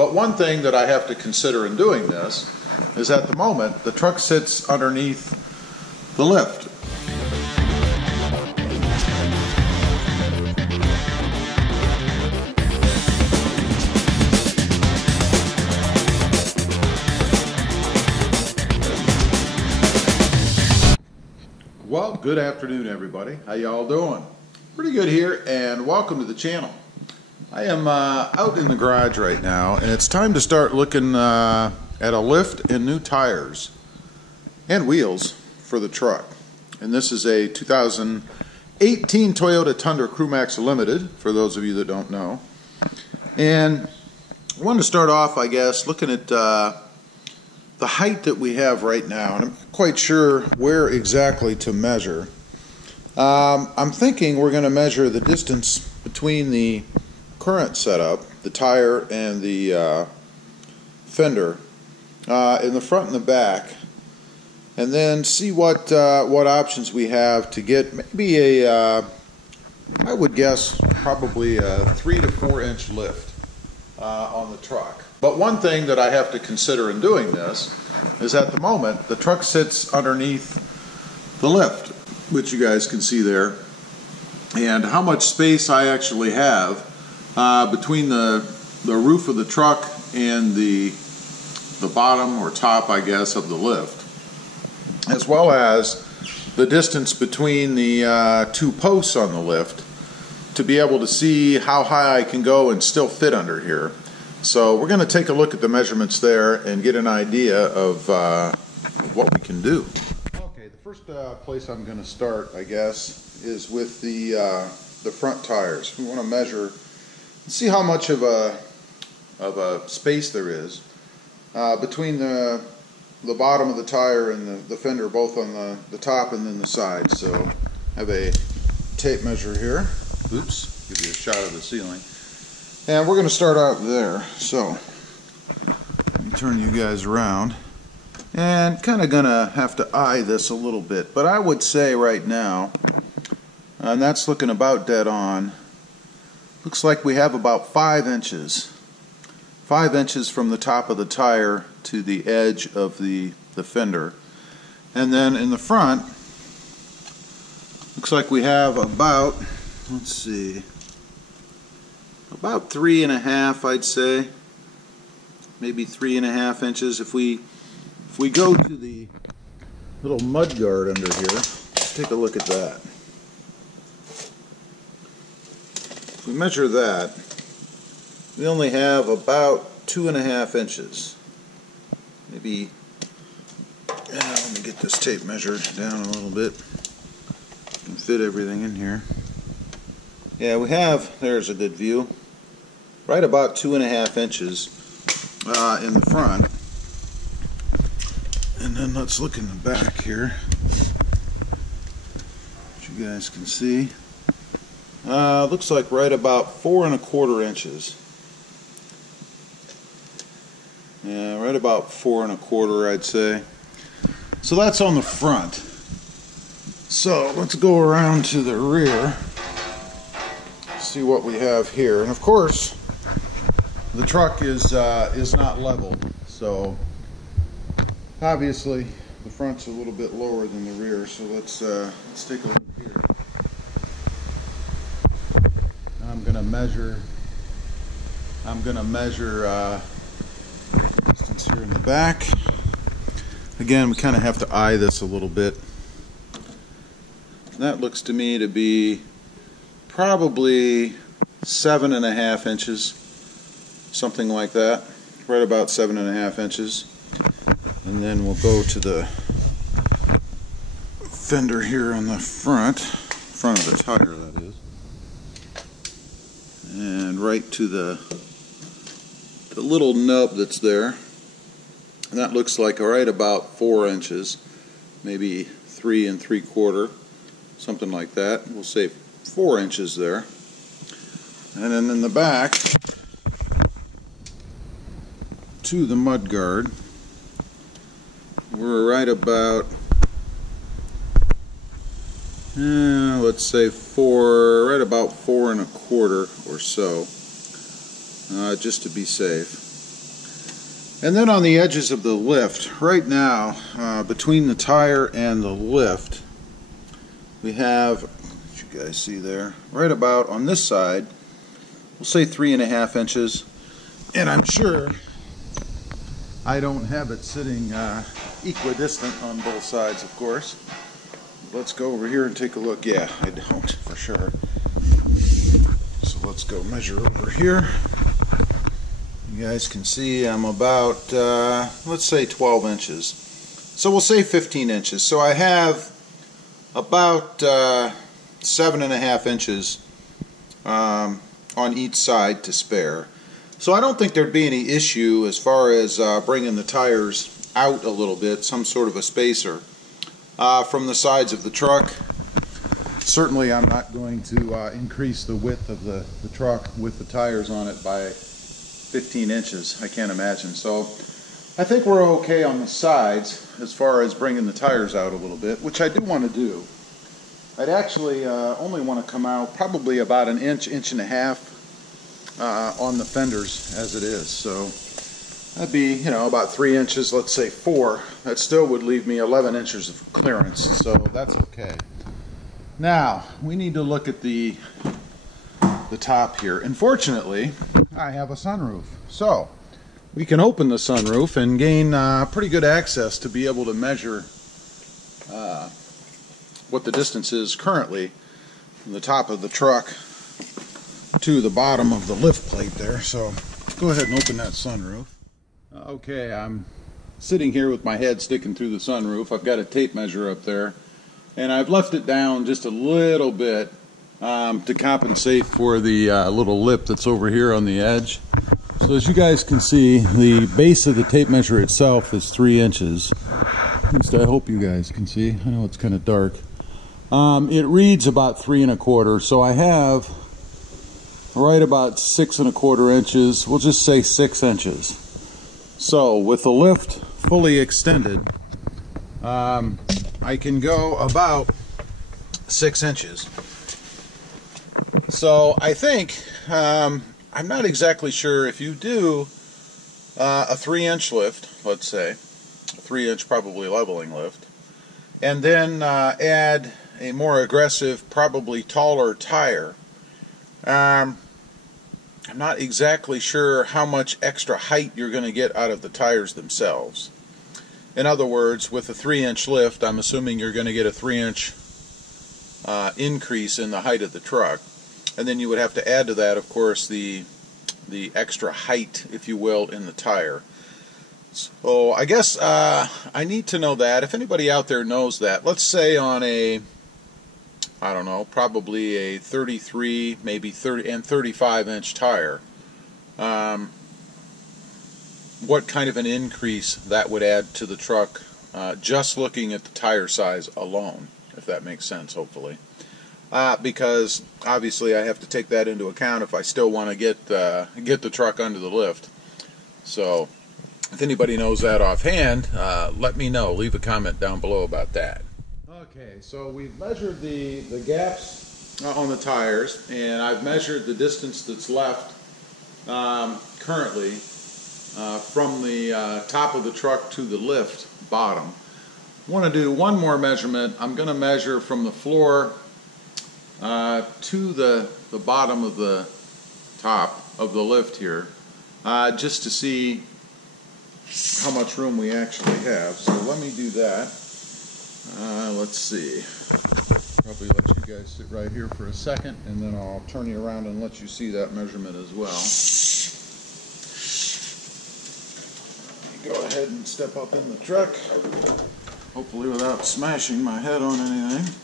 But one thing that I have to consider in doing this is at the moment the truck sits underneath the lift. Well, good afternoon everybody. How y'all doing? Pretty good here, and welcome to the channel. I am out in the garage right now, and it's time to start looking at a lift and new tires and wheels for the truck. And this is a 2018 Toyota Tundra Crewmax Limited, for those of you that don't know. And I wanted to start off, I guess, looking at the height that we have right now, and I'm not quite sure where exactly to measure. I'm thinking we're going to measure the distance between the current setup, the tire and the fender, in the front and the back, and then see what options we have to get maybe a, I would guess probably a 3 to 4 inch lift on the truck. But one thing that I have to consider in doing this is at the moment the truck sits underneath the lift, which you guys can see there, and how much space I actually have between the roof of the truck and the bottom or top, I guess, of the lift, as well as the distance between the two posts on the lift, to be able to see how high I can go and still fit under here. So we're going to take a look at the measurements there and get an idea of what we can do. Okay, the first place I'm going to start, I guess, is with the front tires. We want to measure, see how much of a space there is between the bottom of the tire and the fender, both on the top and then the side. So I have a tape measure here. Oops, give you a shot of the ceiling. And we're going to start out there. So let me turn you guys around, and kind of going to have to eye this a little bit. But I would say right now, and that's looking about dead on, looks like we have about 5 inches. 5 inches from the top of the tire to the edge of the fender. And then in the front, looks like we have about, let's see, about 3.5, I'd say, maybe 3.5 inches. If we go to the little mud guard under here, let's take a look at that. If we measure that, we only have about 2.5 inches. Maybe, let me get this tape measure down a little bit. Can fit everything in here. Yeah, we have, there's a good view, right about 2.5 inches in the front. And then let's look in the back here, which you guys can see. Looks like right about 4.25 inches. Yeah, right about 4.25, I'd say. So that's on the front. So let's go around to the rear, see what we have here. And of course, the truck is not level, so obviously the front's a little bit lower than the rear. So let's take a look here. I'm gonna measure distance here in the back. Again, we kind of have to eye this a little bit. That looks to me to be probably 7.5 inches, something like that, right about 7.5 inches. And then we'll go to the fender here on the front of the tire, that is, and right to the little nub that's there. And that looks like right about 4 inches, maybe 3 3/4, something like that. We'll say 4 inches there. And then in the back to the mud guard, we're right about, let's say right about 4 1/4 or so, just to be safe. And then on the edges of the lift, right now, between the tire and the lift, we have, what you guys see there, right about on this side, we'll say 3.5 inches. And I'm sure I don't have it sitting equidistant on both sides, of course. Let's go over here and take a look. Yeah, I don't, for sure. So let's go measure over here. You guys can see I'm about, let's say 12 inches. So we'll say 15 inches. So I have about 7.5 inches on each side to spare. So I don't think there'd be any issue as far as bringing the tires out a little bit, some sort of a spacer from the sides of the truck. Certainly I'm not going to increase the width of the truck with the tires on it by 15 inches. I can't imagine. So I think we're okay on the sides as far as bringing the tires out a little bit, which I do want to do. I'd actually only want to come out probably about an inch, inch and a half on the fenders as it is. So that'd be, you know, about 3 inches, let's say 4. That still would leave me 11 inches of clearance, so that's okay. Now, we need to look at the top here. Unfortunately, I have a sunroof. So, we can open the sunroof and gain pretty good access to be able to measure what the distance is currently from the top of the truck to the bottom of the lift plate there. So, go ahead and open that sunroof. Okay, I'm sitting here with my head sticking through the sunroof. I've got a tape measure up there, and I've left it down just a little bit to compensate for the little lip that's over here on the edge. So as you guys can see, the base of the tape measure itself is 3 inches. At least I hope you guys can see. I know it's kind of dark. It reads about 3 1/4, so I have right about 6 1/4 inches. We'll just say 6 inches. So with the lift fully extended, I can go about 6 inches. So I think, I'm not exactly sure if you do a 3-inch lift, let's say, a 3-inch probably leveling lift, and then add a more aggressive, probably taller tire. I'm not exactly sure how much extra height you're going to get out of the tires themselves. In other words, with a 3-inch lift, I'm assuming you're going to get a 3-inch increase in the height of the truck. And then you would have to add to that, of course, the extra height, if you will, in the tire. So I guess I need to know that. If anybody out there knows that, let's say on a, I don't know, probably a 33, maybe 30 and 35-inch tire, what kind of an increase that would add to the truck, just looking at the tire size alone, if that makes sense, hopefully. Because obviously I have to take that into account if I still want to get the truck under the lift. So if anybody knows that offhand, let me know. Leave a comment down below about that. Okay, so we've measured the gaps on the tires, and I've measured the distance that's left currently from the top of the truck to the lift bottom. I want to do one more measurement. I'm going to measure from the floor to the bottom of the top of the lift here, just to see how much room we actually have. So let me do that. Let's see. Probably let you guys sit right here for a second, and then I'll turn you around and let you see that measurement as well. Go ahead and step up in the truck, hopefully without smashing my head on anything.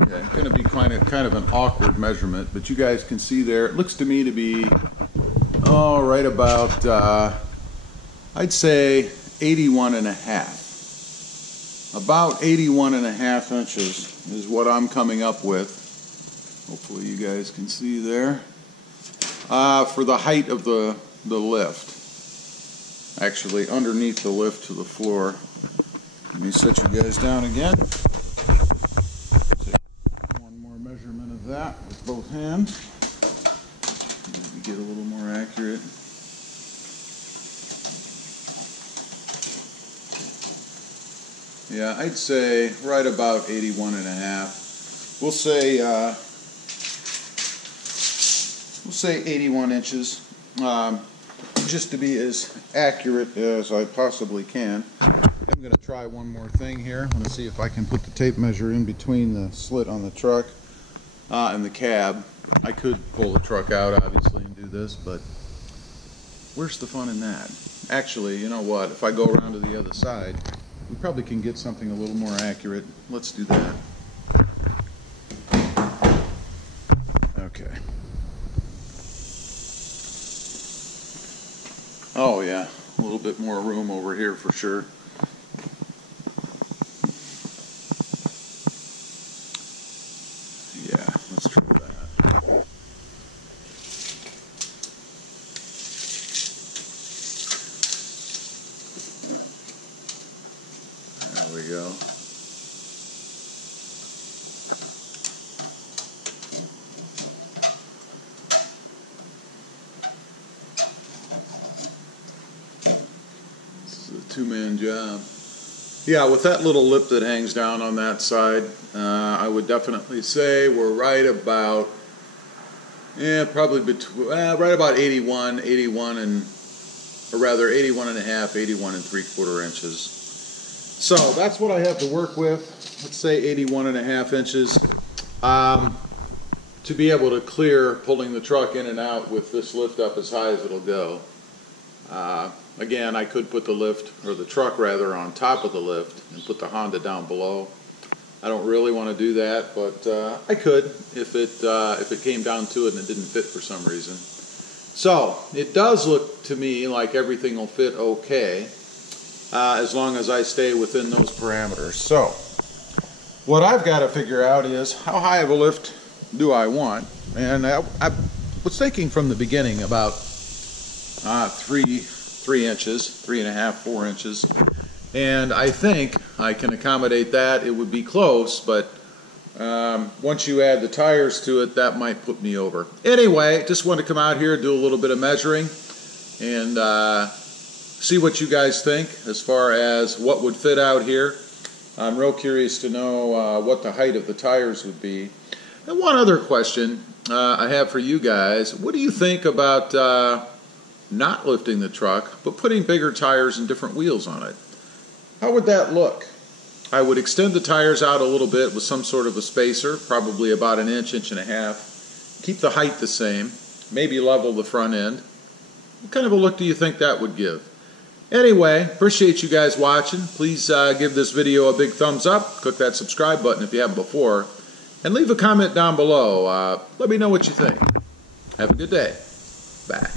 Okay, it's going to be kind of an awkward measurement, but you guys can see there, it looks to me to be, right about, I'd say 81.5. About 81.5 inches is what I'm coming up with. Hopefully you guys can see there. For the height of the lift. Actually underneath the lift to the floor. Let me set you guys down again. Take one more measurement of that with both hands. Maybe get a little more accurate. Yeah, I'd say right about 81.5. We'll say 81 inches, just to be as accurate as I possibly can. I'm going to try one more thing here. I'm going to see if I can put the tape measure in between the slit on the truck and the cab. I could pull the truck out, obviously, and do this, but where's the fun in that? Actually, you know what? If I go around to the other side, we probably can get something a little more accurate. Let's do that. Okay. Oh yeah, a little bit more room over here for sure. Yeah, let's try that. There we go. Two-man job. Yeah, with that little lip that hangs down on that side, I would definitely say we're right about, probably between, right about 81 and, or rather 81 and a half, 81 and 3/4 inches. So that's what I have to work with. Let's say 81 and a half inches to be able to clear pulling the truck in and out with this lift up as high as it'll go. Again, I could put the lift, or the truck rather, on top of the lift and put the Honda down below. I don't really want to do that, but I could if it came down to it and it didn't fit for some reason. So it does look to me like everything will fit okay, as long as I stay within those parameters. So what I've got to figure out is how high of a lift do I want, and I was thinking from the beginning about 3 inches, 3.5, 4 inches, and I think I can accommodate that. It would be close, but once you add the tires to it, that might put me over. Anyway, just want to come out here, do a little bit of measuring, and see what you guys think as far as what would fit out here. I'm real curious to know what the height of the tires would be. And one other question I have for you guys: what do you think about not lifting the truck, but putting bigger tires and different wheels on it? How would that look? I would extend the tires out a little bit with some sort of a spacer, probably about an inch, inch and a half. Keep the height the same, maybe level the front end. What kind of a look do you think that would give? Anyway, appreciate you guys watching. Please give this video a big thumbs up, click that subscribe button if you haven't before, and leave a comment down below. Let me know what you think. Have a good day. Bye.